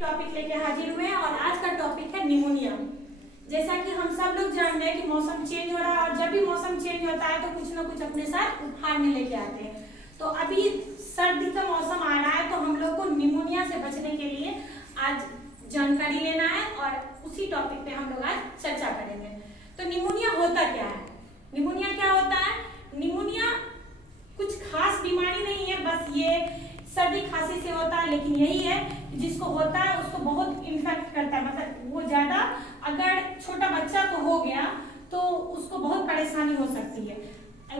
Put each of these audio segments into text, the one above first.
Topic लेके हाजिर हुए हैं और आज का टॉपिक है निमोनिया। जैसा कि हम सब लोग जान रहे हैं कि मौसम चेंज हो रहा है और जब भी मौसम चेंज होता है तो कुछ ना कुछ अपने साथ उखाड़ में लेके आते हैं। तो अभी सर्दी का मौसम आ रहा है तो हम लोग को निमोनिया से बचने के लिए आज जानकारी लेना है और उसी टॉपिक पे हम लोग आज चर्चा करेंगे। तो निमोनिया होता क्या है? निमोनिया क्या होता है? निमोनिया कुछ खास बीमारी नहीं है, बस ये सर्दी खांसी से होता है, लेकिन यही है जिसको होता है उसको बहुत इन्फेक्ट करता है। मतलब वो ज्यादा अगर छोटा बच्चा को हो गया तो उसको बहुत परेशानी हो सकती है।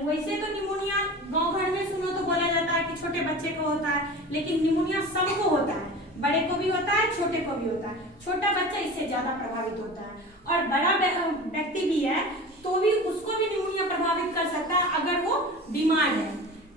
वैसे तो निमोनिया गांव घर में सुनो तो बोला जाता है कि छोटे बच्चे को होता है, लेकिन निमोनिया सबको होता है, बड़े को भी होता है, छोटे को भी होता है। छोटा बच्चा इससे ज्यादा प्रभावित होता है और बड़ा व्यक्ति भी है तो भी उसको भी निमोनिया प्रभावित कर सकता है अगर वो बीमार है।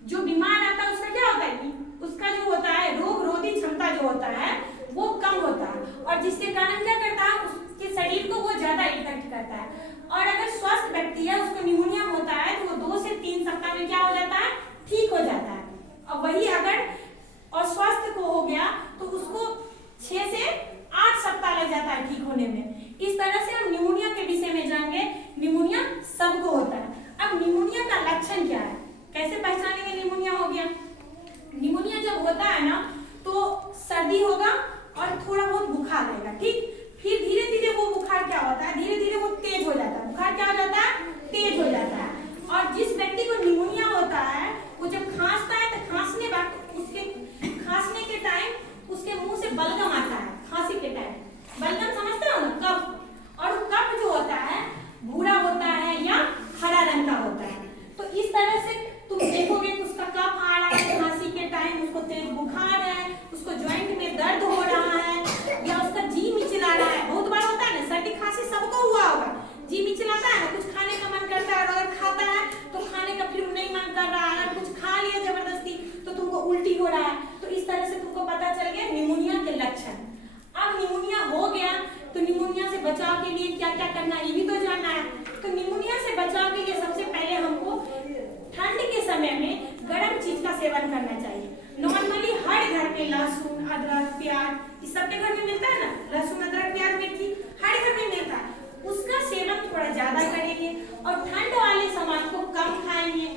जो बीमार रहता है उसका क्या होता है कि उसका जो होता है रोग रोधी क्षमता जो होता है वो कम होता है और जिसके कारण क्या करता है उसके शरीर को वो ज्यादा इफेक्ट करता है। और अगर स्वस्थ व्यक्ति है उसको निमोनिया होता है तो वो 2 से 3 सप्ताह में क्या हो जाता है, ठीक हो जाता है। और वही अगर अस्वस्थ को हो गया तो उसको 6 से 8 सप्ताह लग जाता है ठीक होने में। इस तरह से हम निमोनिया के विषय में जानेंगे। निमोनिया सबको होता है। अब निमोनिया का लक्षण क्या है, कैसे पहचानेंगे निमोनिया हो गया? निमोनिया जब होता है ना तो सर्दी होगा और थोड़ा बहुत बुखार रहेगा, ठीक। फिर धीरे धीरे वो बुखार क्या होता है, धीरे धीरे वो तेज हो जाता है। बुखार क्या हो जाता है, तेज हो जाता है। और जिस व्यक्ति को निमोनिया होता है वो जब खांसता है तो खांसने के टाइम उसके मुंह से बलगम आता है। खांसी के टाइम बलगम समझते हो ना, कफ। और कफ जो होता है भूरा होता है या हरा रंग का होता है। तो इस तरह से तुम देखोगे कि उसका कफ आ रहा है खांसी के टाइम, उसको तेज बुखार है, उसको ज्वाइंट में दर्द हो रहा है या उसका जी मिचला रहा है। बहुत बार होता है ना, सर्दी खांसी सबको हुआ होगा, जी मिचलाता है ना, कुछ खाने का मन करता है और अगर खाता है तो खाने का फिर नहीं मन कर रहा है, कुछ खा लिया जबरदस्ती तो तुमको उल्टी हो रहा है। तो इस तरह से तुमको पता चल गया निमोनिया के लक्षण। अब निमोनिया हो गया तो निमोनिया से बचाव के लिए क्या क्या करना है ये भी तो जानना है। तो निमोनिया से बचाव के लिए सबसे पहले हमको ठंड के समय में गर्म चीज का सेवन करना चाहिए। नॉर्मली हर घर में लहसुन अदरक प्याज इस सबके घर में मिलता है ना, लहसुन अदरक प्याज मिर्ची हर घर में मिलता है, उसका सेवन थोड़ा ज्यादा करेंगे और ठंड वाले सामान को कम खाएंगे।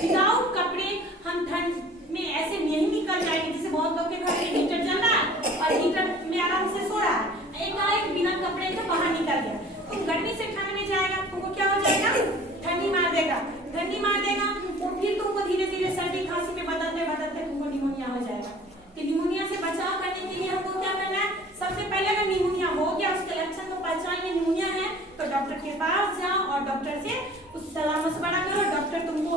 विदाउट कपड़े हम ठंड में ऐसे नहीं निकल जाएंगे, जैसे बहुत लोग के घर में हीटर चल रहा है और हीटर में आराम से सो रहा है, एक बिना कपड़े के बाहर निकल गया, तो गर्मी से ठंड में जाएगा तुमको क्या हो जाएगा, ठंडी मार देगा तो फिर तुमको धीरे धीरे सर्दी खांसी में बदलते बदलते तुमको निमोनिया हो जाएगा। तो निमोनिया से बचाव करने के लिए हमको क्या करना है, सबसे पहले अगर निमोनिया हो गया उसके लक्षण को पहचान में निमोनिया है तो डॉक्टर के पास जाओ और डॉक्टर से उस सलाह मशवरा करो। डॉक्टर तुमको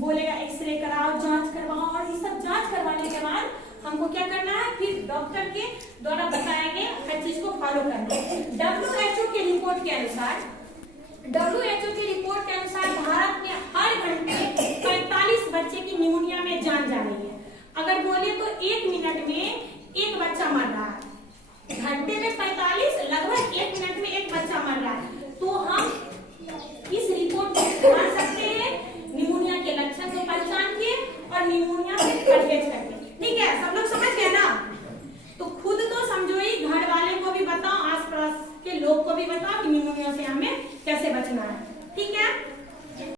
बोलेगा एक्सरे कराओ, जांच करवाओ और ये सब जांच करवाने के बाद हमको क्या करना है, फिर डॉक्टर के द्वारा बताएंगे हर चीज को फॉलो करना है। WHO के रिपोर्ट के अनुसार भारत में हर घंटे 45 बच्चे की निमोनिया में जान जा रही है। अगर बोले तो 1 मिनट में 1 बच्चा मर रहा है, घंटे में 45, लगभग 1 मिनट में 1 बच्चा मर रहा है।